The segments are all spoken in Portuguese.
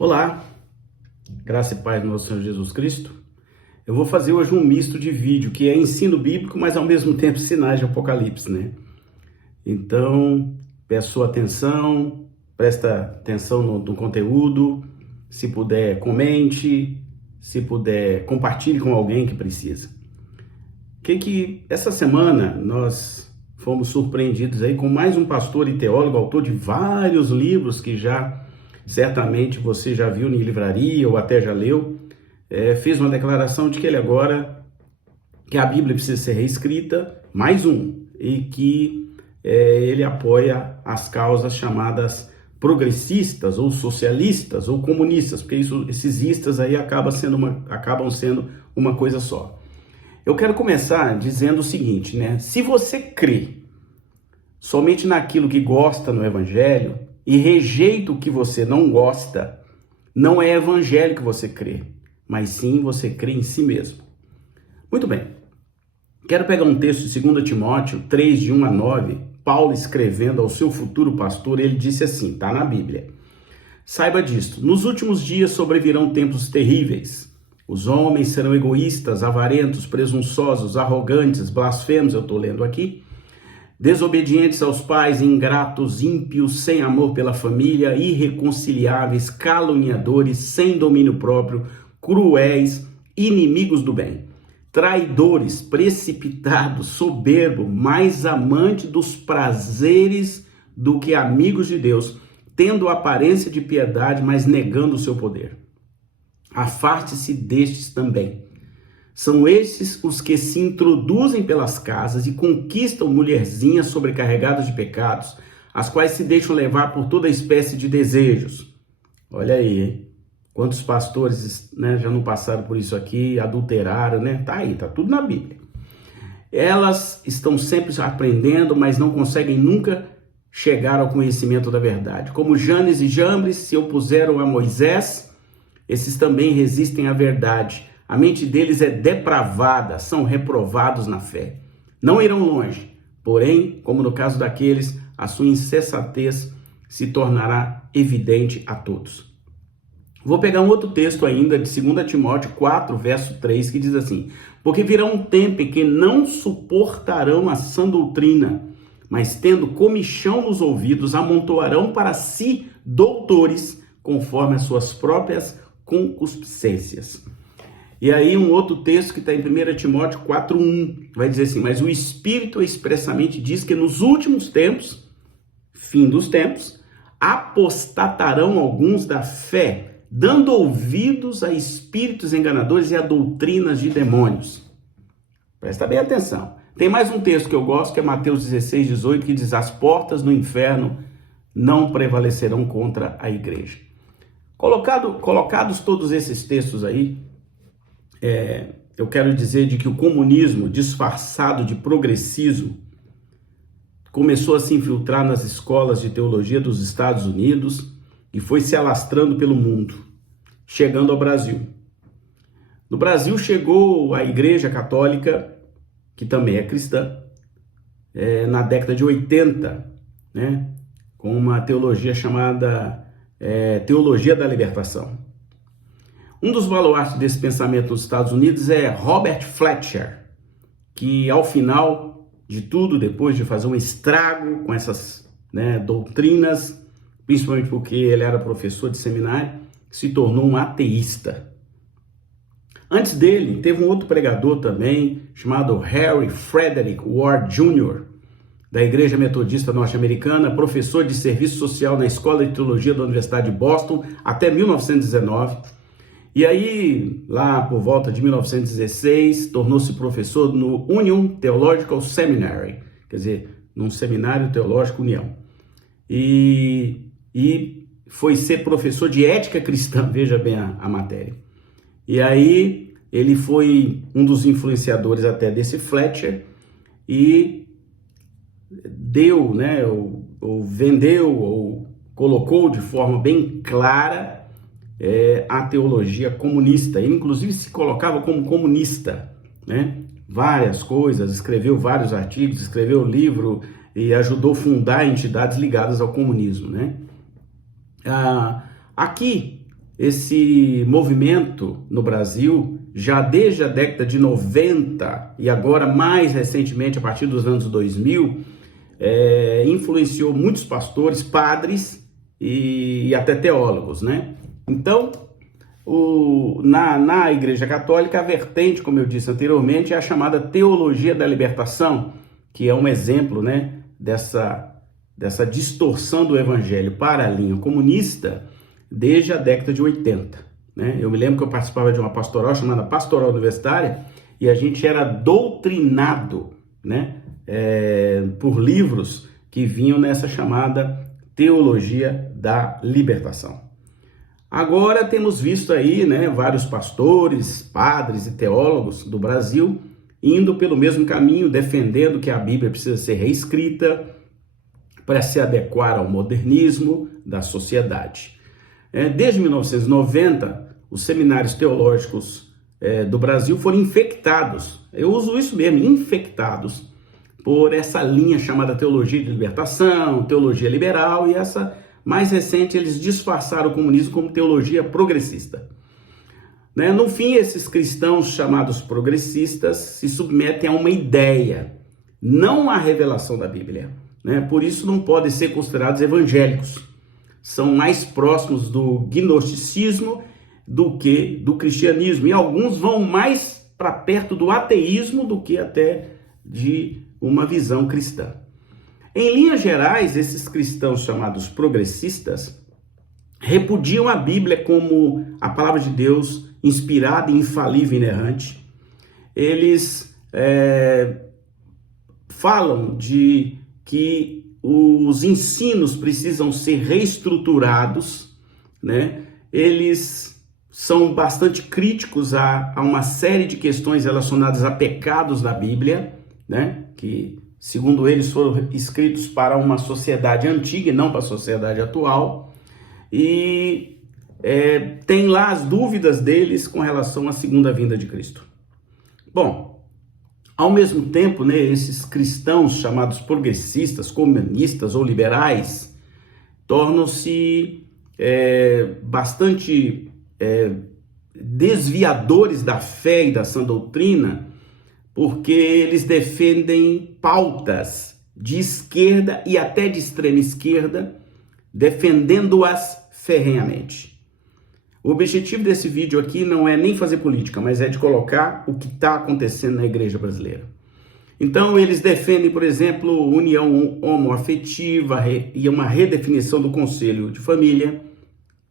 Olá, graça e paz do nosso Senhor Jesus Cristo. Eu vou fazer hoje um misto de vídeo, que é ensino bíblico, mas ao mesmo tempo sinais de Apocalipse, né? Então, peço sua atenção, presta atenção no conteúdo, se puder comente, se puder compartilhe com alguém que precisa. Essa semana nós fomos surpreendidos aí com mais um pastor e teólogo, autor de vários livros que já certamente você já viu em livraria ou até já leu, fez uma declaração de que que a Bíblia precisa ser reescrita, mais um, e que ele apoia as causas chamadas progressistas ou socialistas ou comunistas, porque esses istas aí acabam sendo uma coisa só. Eu quero começar dizendo o seguinte, né? Se você crê somente naquilo que gosta no Evangelho e rejeita o que você não gosta, não é Evangelho que você crê, mas sim você crê em si mesmo. Muito bem. Quero pegar um texto de 2 Timóteo 3, de 1 a 9, Paulo escrevendo ao seu futuro pastor, ele disse assim, está na Bíblia. Saiba disto, nos últimos dias sobrevirão tempos terríveis. Os homens serão egoístas, avarentos, presunçosos, arrogantes, blasfemos, eu estou lendo aqui, desobedientes aos pais, ingratos, ímpios, sem amor pela família, irreconciliáveis, caluniadores, sem domínio próprio, cruéis, inimigos do bem, traidores, precipitados, soberbos, mais amantes dos prazeres do que amigos de Deus, tendo aparência de piedade, mas negando o seu poder. Afaste-se destes também. São estes os que se introduzem pelas casas e conquistam mulherzinhas sobrecarregadas de pecados, as quais se deixam levar por toda espécie de desejos. Olha aí, hein? Quantos pastores, né, já não passaram por isso aqui, adulteraram, né? Tá aí, tá tudo na Bíblia. Elas estão sempre aprendendo, mas não conseguem nunca chegar ao conhecimento da verdade. Como Janes e Jambres se opuseram a Moisés, esses também resistem à verdade. A mente deles é depravada, são reprovados na fé. Não irão longe, porém, como no caso daqueles, a sua insensatez se tornará evidente a todos. Vou pegar um outro texto ainda de 2 Timóteo 4, verso 3, que diz assim, porque virá um tempo em que não suportarão a sã doutrina, mas tendo comichão nos ouvidos, amontoarão para si doutores, conforme as suas próprias concupiscências. E aí um outro texto que está em 1 Timóteo 4:1, vai dizer assim, mas o Espírito expressamente diz que nos últimos tempos, fim dos tempos, apostatarão alguns da fé, dando ouvidos a espíritos enganadores e a doutrinas de demônios. Presta bem atenção. Tem mais um texto que eu gosto, que é Mateus 16:18, que diz, as portas do inferno não prevalecerão contra a igreja. Colocados todos esses textos aí, eu quero dizer de que o comunismo, disfarçado de progressismo, começou a se infiltrar nas escolas de teologia dos Estados Unidos e foi se alastrando pelo mundo, chegando ao Brasil. No Brasil chegou a Igreja Católica, que também é cristã, na década de 80, né, com uma teologia chamada Teologia da Libertação. Um dos baluartes desse pensamento nos Estados Unidos é Robert Fletcher, que ao final de tudo, depois de fazer um estrago com essas, né, doutrinas, principalmente porque ele era professor de seminário, se tornou um ateísta. Antes dele, teve um outro pregador também, chamado Harry Frederick Ward Jr., da Igreja Metodista Norte-Americana, professor de serviço social na Escola de Teologia da Universidade de Boston até 1919. E aí, lá por volta de 1916, tornou-se professor no Union Theological Seminary, quer dizer, num seminário teológico União. E foi ser professor de ética cristã, veja bem a matéria. E aí, ele foi um dos influenciadores até desse Fletcher e deu, né, ou vendeu, ou colocou de forma bem clara a teologia comunista. Ele, inclusive, se colocava como comunista, né? Várias coisas, escreveu vários artigos, escreveu livro e ajudou a fundar entidades ligadas ao comunismo, né? Aqui, esse movimento no Brasil, já desde a década de 90 e agora mais recentemente, a partir dos anos 2000, influenciou muitos pastores, padres e até teólogos, né? Então, na Igreja Católica, a vertente, como eu disse anteriormente, é a chamada Teologia da Libertação, que é um exemplo, né, dessa distorção do evangelho para a linha comunista desde a década de 80. Né? Eu me lembro que eu participava de uma pastoral chamada Pastoral Universitária e a gente era doutrinado, né, por livros que vinham nessa chamada Teologia da Libertação. Agora temos visto aí, né, vários pastores, padres e teólogos do Brasil indo pelo mesmo caminho, defendendo que a Bíblia precisa ser reescrita para se adequar ao modernismo da sociedade. Desde 1990, os seminários teológicos do Brasil foram infectados, eu uso isso mesmo, infectados, por essa linha chamada Teologia de Libertação, Teologia Liberal, e essa mais recente eles disfarçaram o comunismo como teologia progressista. No fim, esses cristãos chamados progressistas se submetem a uma ideia, não à revelação da Bíblia. Por isso não podem ser considerados evangélicos. São mais próximos do gnosticismo do que do cristianismo. E alguns vão mais para perto do ateísmo do que até de uma visão cristã. Em linhas gerais, esses cristãos chamados progressistas repudiam a Bíblia como a palavra de Deus inspirada, infalível e inerrante. Eles falam de que os ensinos precisam ser reestruturados, né? Eles são bastante críticos a uma série de questões relacionadas a pecados da Bíblia, né? Que, segundo eles, foram escritos para uma sociedade antiga e não para a sociedade atual. E tem lá as dúvidas deles com relação à segunda vinda de Cristo. Bom, ao mesmo tempo, né, esses cristãos chamados progressistas, comunistas ou liberais tornam-se bastante desviadores da fé e da sã doutrina, porque eles defendem pautas de esquerda e até de extrema esquerda, defendendo-as ferrenhamente. O objetivo desse vídeo aqui não é nem fazer política, mas é de colocar o que está acontecendo na igreja brasileira. Então, eles defendem, por exemplo, união homoafetiva e uma redefinição do conceito de família,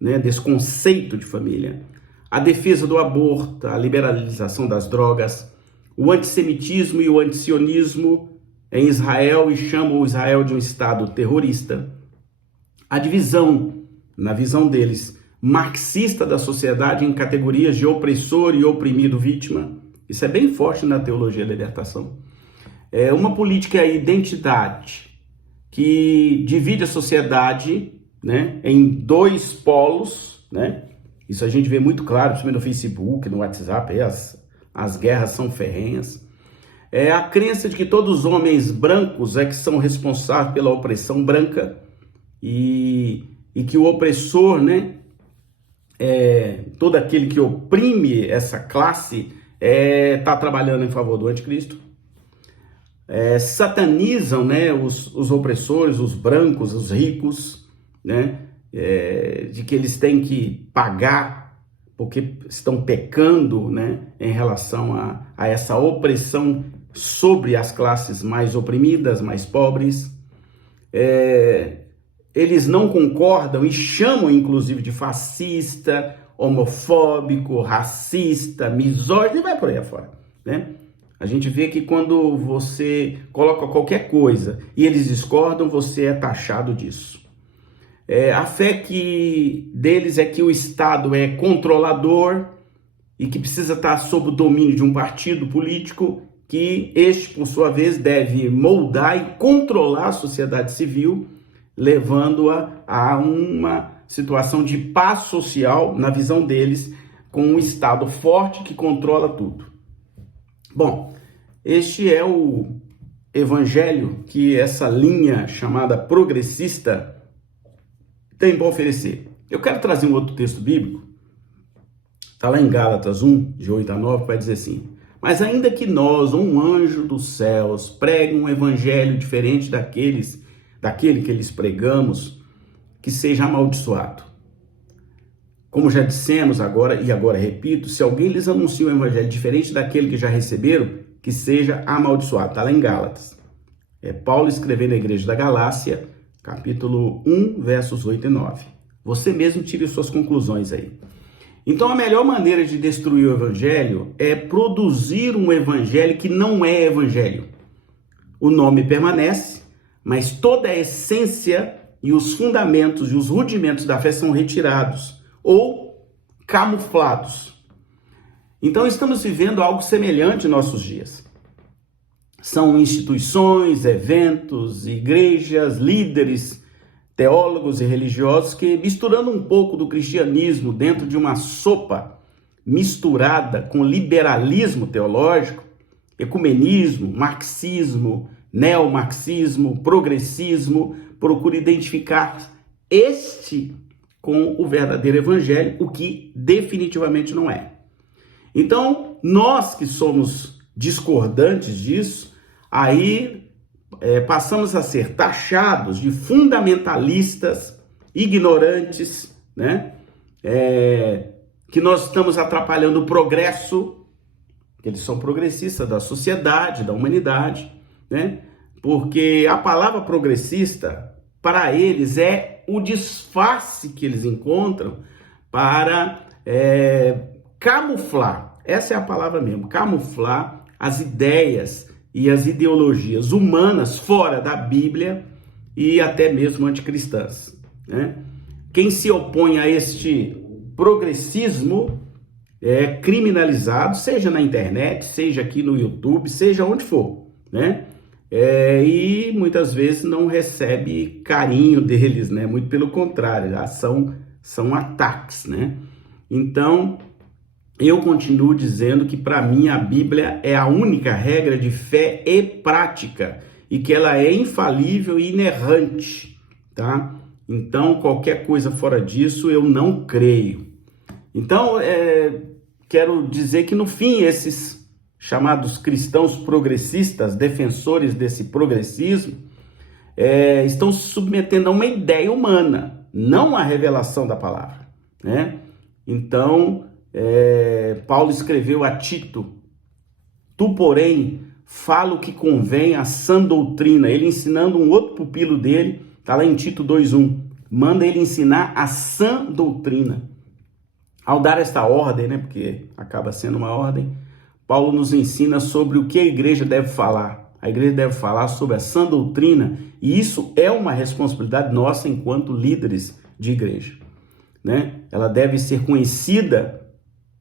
né, desse conceito de família, a defesa do aborto, a liberalização das drogas, o antissemitismo e o antisionismo em Israel e chamam Israel de um estado terrorista, a divisão, na visão deles, marxista da sociedade em categorias de opressor e oprimido vítima. Isso é bem forte na teologia da libertação. É uma política de identidade que divide a sociedade, né, em dois polos, né? Isso a gente vê muito claro, principalmente no Facebook, no WhatsApp, as guerras são ferrenhas. É a crença de que todos os homens brancos que são responsáveis pela opressão branca e que o opressor, né, todo aquele que oprime essa classe está trabalhando em favor do anticristo. Satanizam, né, os opressores, os brancos, os ricos, né, de que eles têm que pagar porque estão pecando, né, em relação a essa opressão sobre as classes mais oprimidas, mais pobres. Eles não concordam e chamam, inclusive, de fascista, homofóbico, racista, misógino e vai por aí afora, né? A gente vê que quando você coloca qualquer coisa e eles discordam, você é taxado disso. A fé deles é que o Estado é controlador e que precisa estar sob o domínio de um partido político que este, por sua vez, deve moldar e controlar a sociedade civil, levando-a a uma situação de paz social, na visão deles, com um Estado forte que controla tudo. Bom, este é o evangelho que essa linha chamada progressista tem para oferecer. Eu quero trazer um outro texto bíblico Está lá em Gálatas 1, de 8 a 9, vai dizer assim: mas ainda que nós, ou um anjo dos céus, pregue um evangelho diferente daquele que lhes pregamos, que seja amaldiçoado. Como já dissemos agora, e agora repito, se alguém lhes anuncia um evangelho diferente daquele que já receberam, que seja amaldiçoado. Está lá em Gálatas. É Paulo escrevendo à igreja da Galácia, capítulo 1, versos 8 e 9. Você mesmo tire suas conclusões aí. Então, a melhor maneira de destruir o evangelho é produzir um evangelho que não é evangelho. O nome permanece, mas toda a essência e os fundamentos e os rudimentos da fé são retirados ou camuflados. Então, estamos vivendo algo semelhante em nossos dias. São instituições, eventos, igrejas, líderes, teólogos e religiosos que, misturando um pouco do cristianismo dentro de uma sopa misturada com liberalismo teológico, ecumenismo, marxismo, neomarxismo, progressismo, procura identificar este com o verdadeiro evangelho, o que definitivamente não é. Então, nós que somos discordantes disso, aí passamos a ser taxados de fundamentalistas, ignorantes, né? Que nós estamos atrapalhando o progresso, que eles são progressistas da sociedade, da humanidade, né? Porque a palavra progressista, para eles, é o disfarce que eles encontram para camuflar, essa é a palavra mesmo, camuflar as ideias e as ideologias humanas fora da Bíblia e até mesmo anticristãs, né? Quem se opõe a este progressismo é criminalizado, seja na internet, seja aqui no YouTube, seja onde for, né? E muitas vezes não recebe carinho deles, né? Muito pelo contrário, são ataques, né? Então, eu continuo dizendo que para mim a Bíblia é a única regra de fé e prática e que ela é infalível e inerrante, tá? Então, qualquer coisa fora disso eu não creio. Então, quero dizer que no fim esses chamados cristãos progressistas, defensores desse progressismo, estão se submetendo a uma ideia humana, não à revelação da palavra, né? Então, Paulo escreveu a Tito: tu, porém, fala o que convém à sã doutrina. Ele ensinando um outro pupilo dele, está lá em Tito 2:1, manda ele ensinar a sã doutrina. Ao dar esta ordem, né, porque acaba sendo uma ordem, Paulo nos ensina sobre o que a igreja deve falar. A igreja deve falar sobre a sã doutrina, e isso é uma responsabilidade nossa enquanto líderes de igreja, né? Ela deve ser conhecida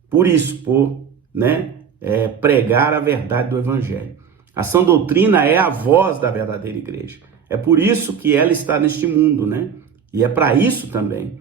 por isso, por pregar a verdade do evangelho. A sã doutrina é a voz da verdadeira igreja. É por isso que ela está neste mundo, né? E é para isso também.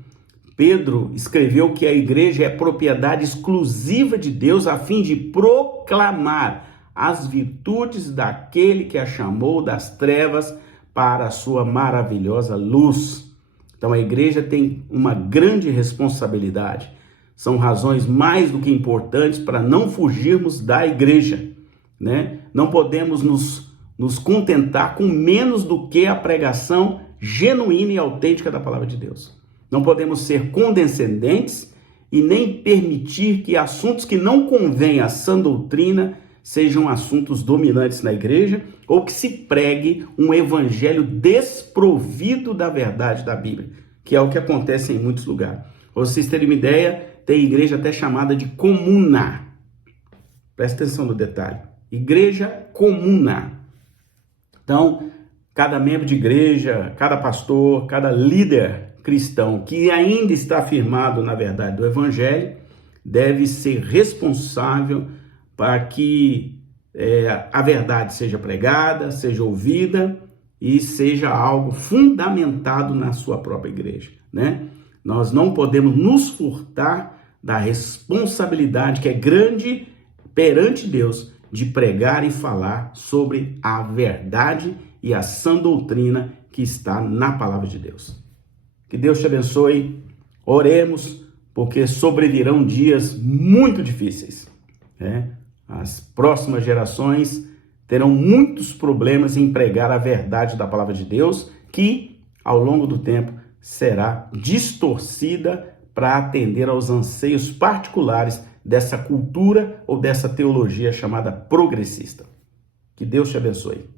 Pedro escreveu que a igreja é propriedade exclusiva de Deus a fim de proclamar as virtudes daquele que a chamou das trevas para a sua maravilhosa luz. Então a igreja tem uma grande responsabilidade. São razões mais do que importantes para não fugirmos da igreja, né? Não podemos nos contentar com menos do que a pregação genuína e autêntica da palavra de Deus. Não podemos ser condescendentes e nem permitir que assuntos que não convêm à sã doutrina sejam assuntos dominantes na igreja ou que se pregue um evangelho desprovido da verdade da Bíblia, que é o que acontece em muitos lugares. Para vocês terem uma ideia, tem igreja até chamada de comuna. Presta atenção no detalhe. Igreja comuna. Então, cada membro de igreja, cada pastor, cada líder cristão que ainda está firmado na verdade do evangelho deve ser responsável para que a verdade seja pregada, seja ouvida e seja algo fundamentado na sua própria igreja, né? Nós não podemos nos furtar da responsabilidade que é grande perante Deus de pregar e falar sobre a verdade e a sã doutrina que está na palavra de Deus. Que Deus te abençoe. Oremos porque sobrevirão dias muito difíceis, né? As próximas gerações terão muitos problemas em pregar a verdade da palavra de Deus, que, ao longo do tempo, será distorcida para atender aos anseios particulares dessa cultura ou dessa teologia chamada progressista. Que Deus te abençoe.